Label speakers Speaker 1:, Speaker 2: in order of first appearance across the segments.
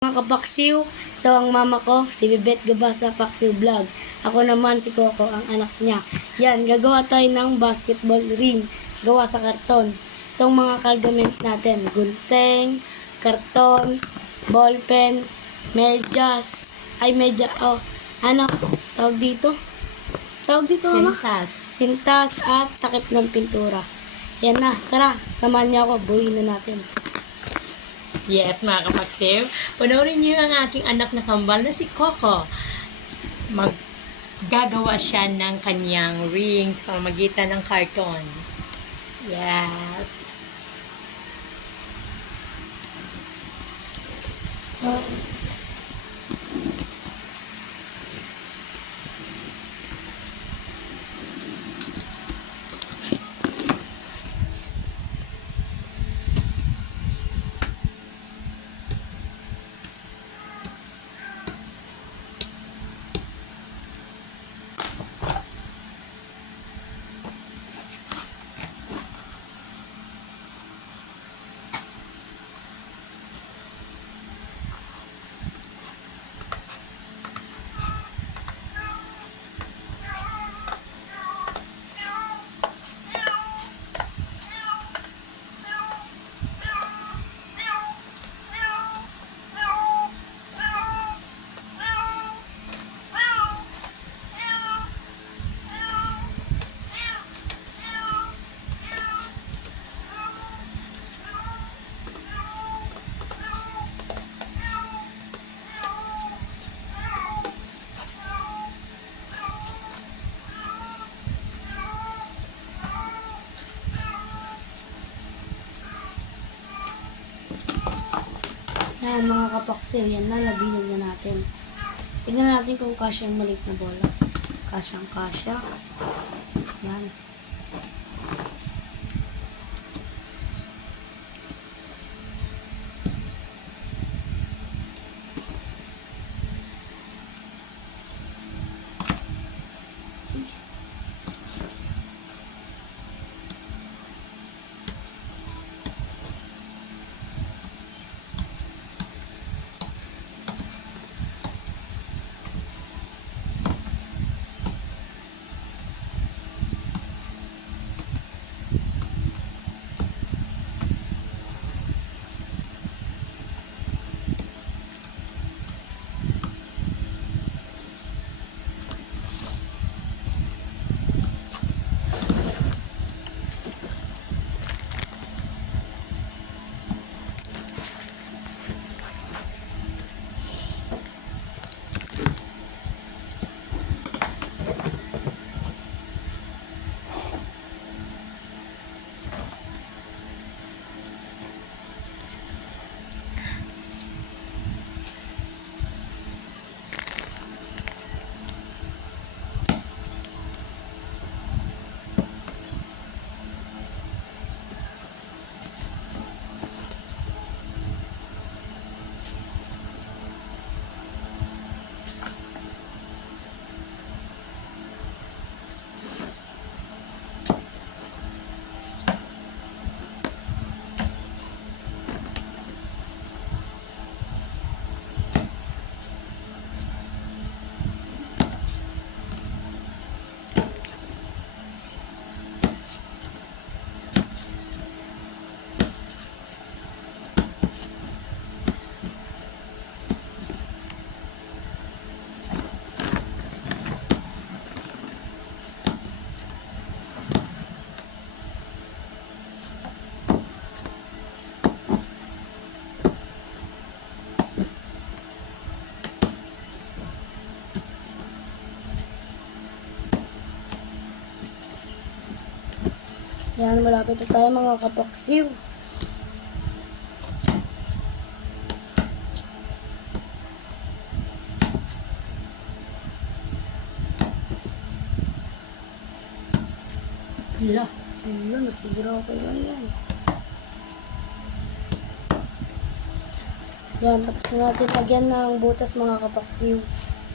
Speaker 1: Mga kapaksiw, ito ang mama ko, si Bibet Gabasa Paksiw Vlog. Ako naman si Coco, ang anak niya. Yan, gagawa tayo ng basketball ring. Gawa sa karton. Itong mga kargament natin, gunteng, karton, ballpen, medyas, ay medya, oh, ano, tawag dito? Tawag dito, mama?
Speaker 2: Sintas.
Speaker 1: Sintas at takip ng pintura. Yan na, tara, samahan niyo ako, buuin na natin.
Speaker 2: Yes, mga kapaksiw. Panoorin niyo ang aking anak na kambal na si Coco. Maggagawa siya ng kanyang rings sa pamamagitan ng karton. Yes.
Speaker 1: Yan mga kapaksiw, yan na, nabiling na natin. Tignan natin kung kasya ang maliit na bola. Kasyang kasya. Yan. Yan, malapit na tayo mga kapaksiw.
Speaker 2: Hala.
Speaker 1: Ayun, nasiguro ko yun yan. Yan, tapos na natin lagyan ng butas mga kapaksiw.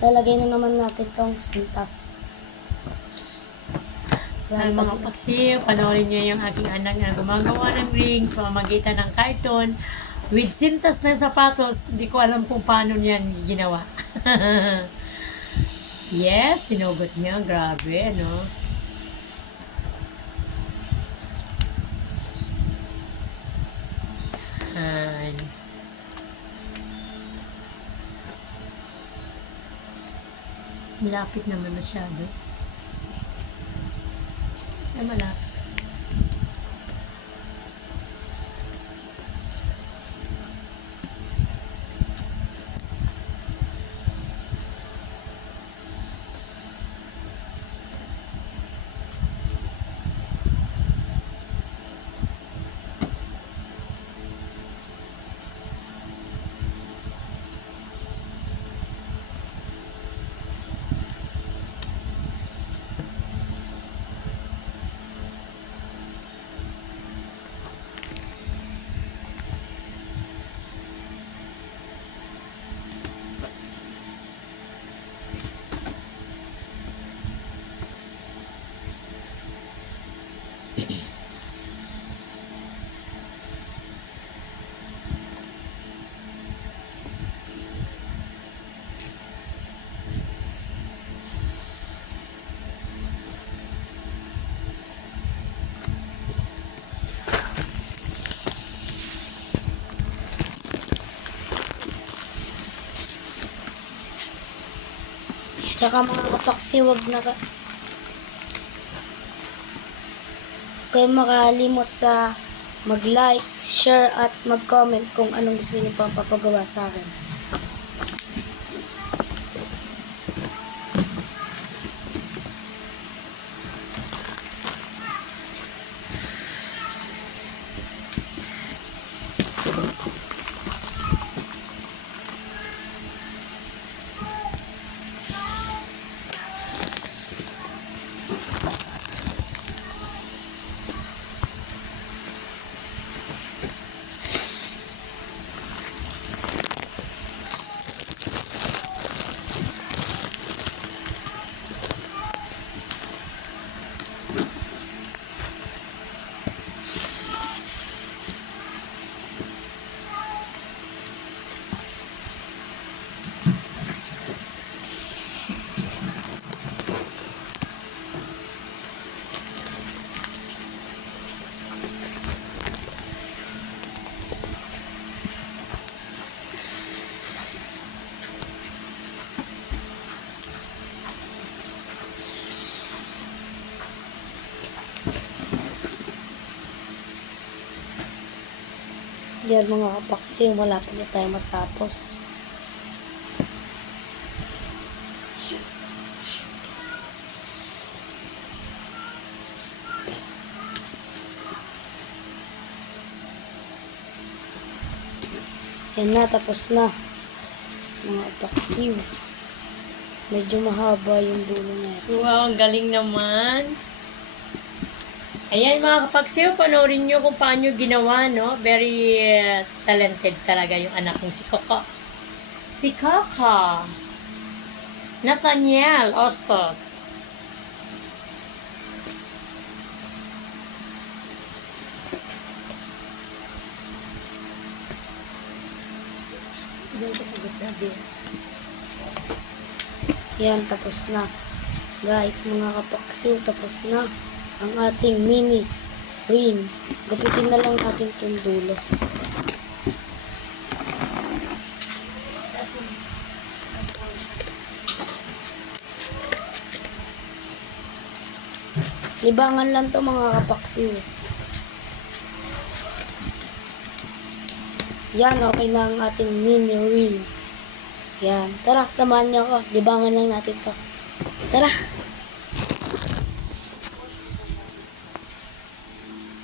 Speaker 1: Lalagay na naman natin tong sintas.
Speaker 2: Ang mga paksiw, panoorin niyo yung aking anak na gumagawa ng rings sa pamamagitan ng karton With sintas ng sapatos, hindi ko alam kung paano niyan ginawa. yes, sinugot niya. Grabe, ano? Yan. Malapit naman masyado. Ay, malapit.
Speaker 1: Tsaka mga kapaksi, wag na ka... Kayo makalimot sa mag-like, share, at mag-comment kung anong gusto niyo pang papagawa sa akin. Yan mga kapaksi, wala pa na tayo matapos. Yan na, tapos na. Mga kapaksi. Medyo mahaba yung dulo na ito.
Speaker 2: Wow, ang galing naman. Ayan mga kapagsiyo, panoorin nyo kung paano ginawa, no? Very uh, talented talaga yung anak kong si Coco. Si Coco. Nathaniel Ostos.
Speaker 1: Yan, tapos na. Guys, mga kapaksiw, tapos na ang ating mini ring. Gapitin na lang natin itong dulo. Libangan lang to mga kapaksiw. Yan, okay na ang ating mini ring. Yan. Tara, samahan niyo ako. Libangan lang natin to. Tara.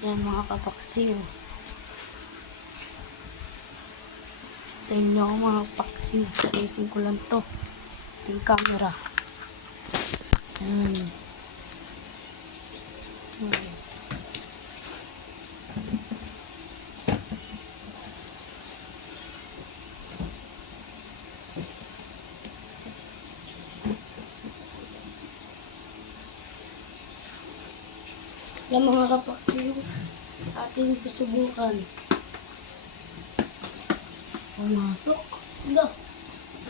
Speaker 1: Yan mga kapaksiw. Tayo niyo ako mga kapaksiw. Ayusin ko lang to. Yung camera. Yan. Hmm. Yan mga kapaksiw, ating susubukan. Pumasok. Wala.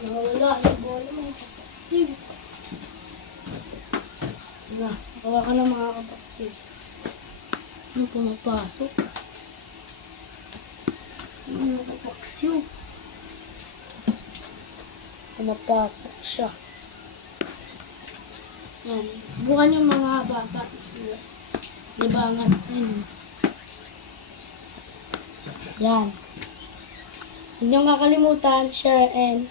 Speaker 1: Nawala yung bola mo. Sig. Wala. Kawa ka na mga kapaksil. Ano pumapasok? Ano kapaksil? Pumapasok siya. Yan. Subukan yung mga bata. Libangan. Yan. Yan. Huwag niyong kakalimutan, share and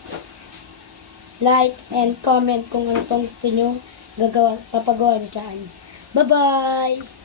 Speaker 1: like and comment kung ano pang gusto nyo gagawa, papagawa niyo sa akin. Bye-bye!